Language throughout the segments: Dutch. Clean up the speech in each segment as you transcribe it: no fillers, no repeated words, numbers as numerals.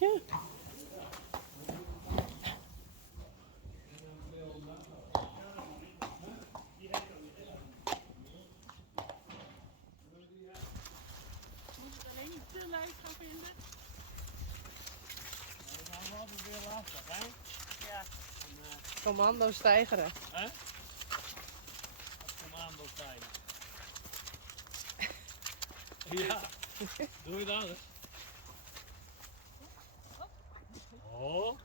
Tja. Moet het alleen niet te leuk gaan vinden? Dat is altijd weer lastig, hè? Ja. Commando stijgeren. Hè? Commando stijgen. Ja, doe je dat eens? Oh,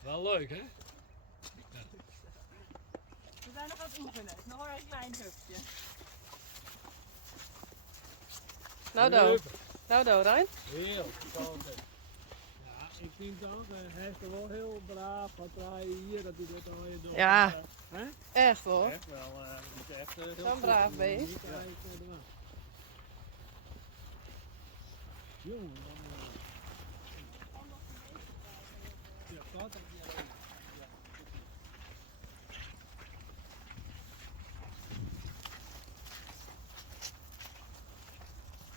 wel leuk, hè? We zijn nog aan het oefenen. Het is nog wel een klein hupje. Nou do, Rijn. Heel goed. Ja, ik vind dat. Hij is er wel heel braaf. Wat draaien hier, dat hij dit al je doet. Ja. Hè? Echt hoor. Echt wel. Moet echt heel Zo'n goed. braaf ben je. Niet eigenlijk eraan. Jongen, ja, dat heb je alleen.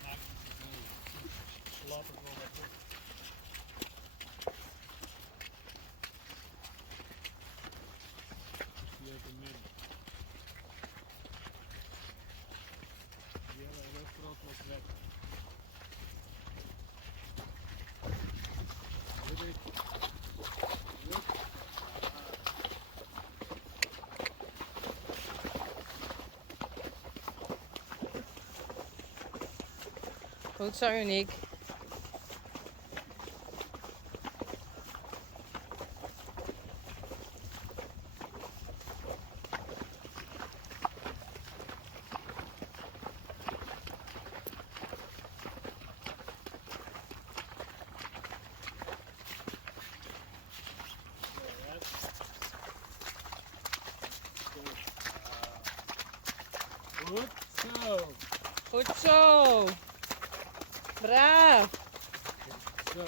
Ja, laat het wel wat doen. Hier uit het midden. Die hele restaurant was weg. Dit is. Goed zo, uniek. Goed zo. Goed zo. Braaf. Zo.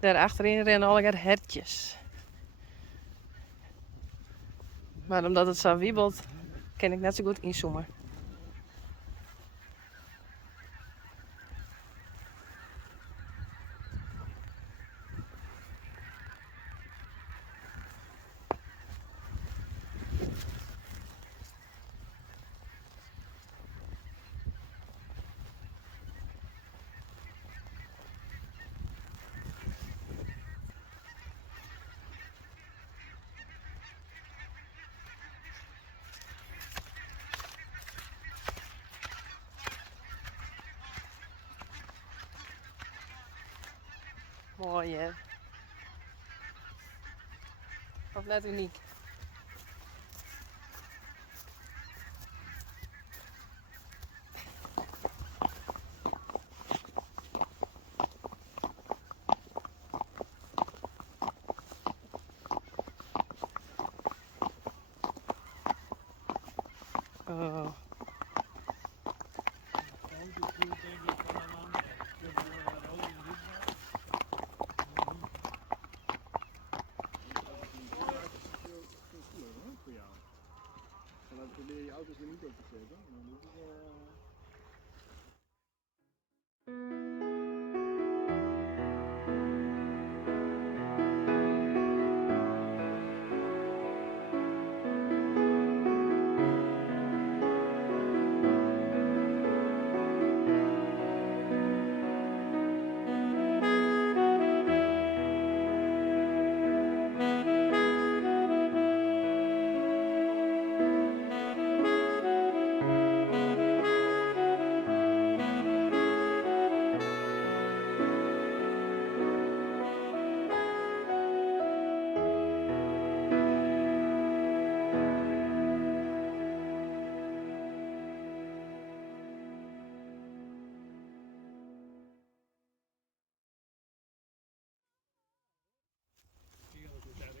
Daar achterin rennen al hertjes. Maar omdat het zo wiebelt, kan ik net zo goed inzoomen. Mooi hè. Of net uniek. Oh. Dan probeer je auto's er niet op te zetten. Dan is het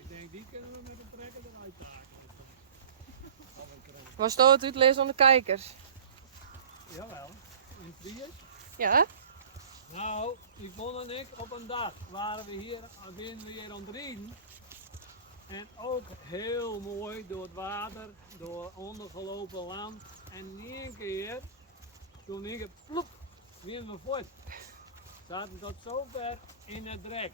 Ik denk, die kunnen we met een trekker eruit Was dat het uitlezen aan de kijkers? Jawel, in Fries. Ja? Nou, Yvonne en ik op een dag waren we hier aan het rijden. En ook heel mooi door het water, door ondergelopen land. En in één keer, toen ik ploep, weer mijn voet. Zaten tot zover in het drek.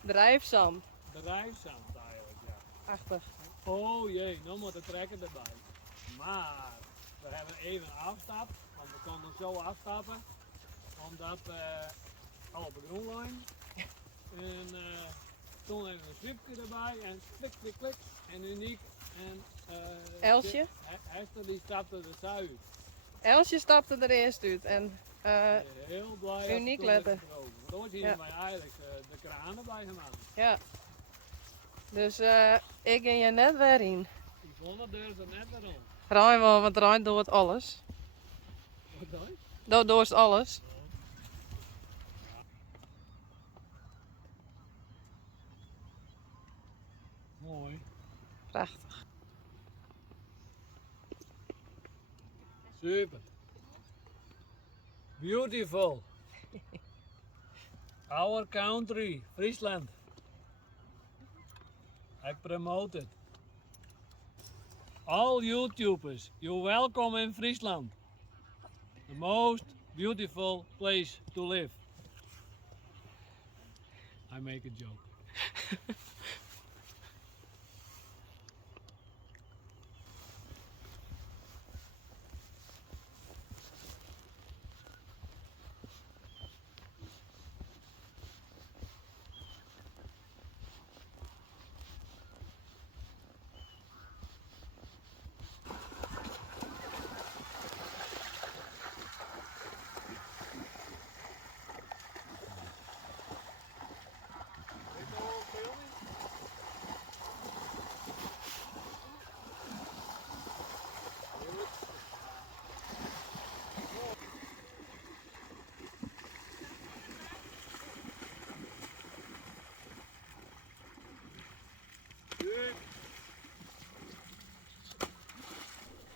Drijfzand. Drijfzand eigenlijk, ja. Achtig. Oh jee, nou moet de trekker erbij. Maar we hebben even afstap, want we konden zo afstappen. Omdat op de groenlijn. En toen even een zwipje erbij en klik, klik, klik. En uniek. En Elsje? Esther die stapte er dus uit. Elsje stapte er eerst uit. En Heel blij. dat uniek het toen letter. is gekomen. Want ooit hier Ja. wij eigenlijk de kraan erbij gemaakt. ja. Dus ik en je net weer in. Yvonne durfde er net weer om. Rijn wel, want Rijn doet alles. Wat dan? Dat doet alles. Mooi. Prachtig. Super. Beautiful. Our country, Friesland. I promote it. All YouTubers, you're welcome in Friesland. The most beautiful place to live. I make a joke.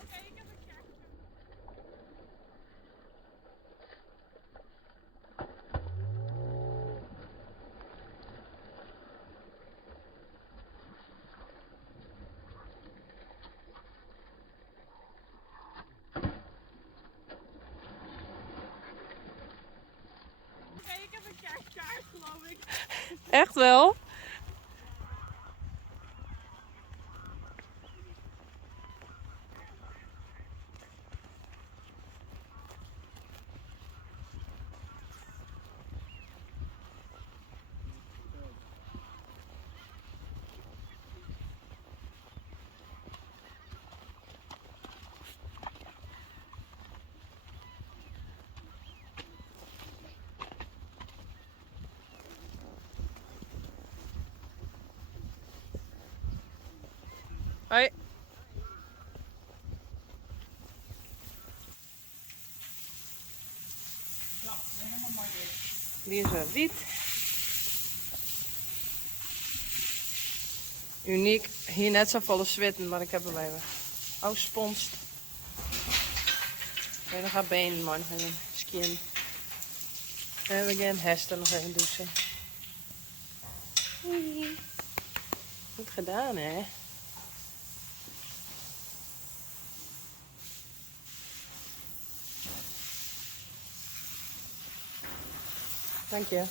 Oké, ik heb een check. Oké, ik heb een kerstkaart, geloof ik. Echt wel? Hoi. Die is weer wit. Uniek. Hier net zo volle zwitten, maar ik heb hem even afsponst. En dan gaat benen man hebben. Skin. En we gaan Hester nog even douchen. Oei. Goed gedaan hè. Dank je.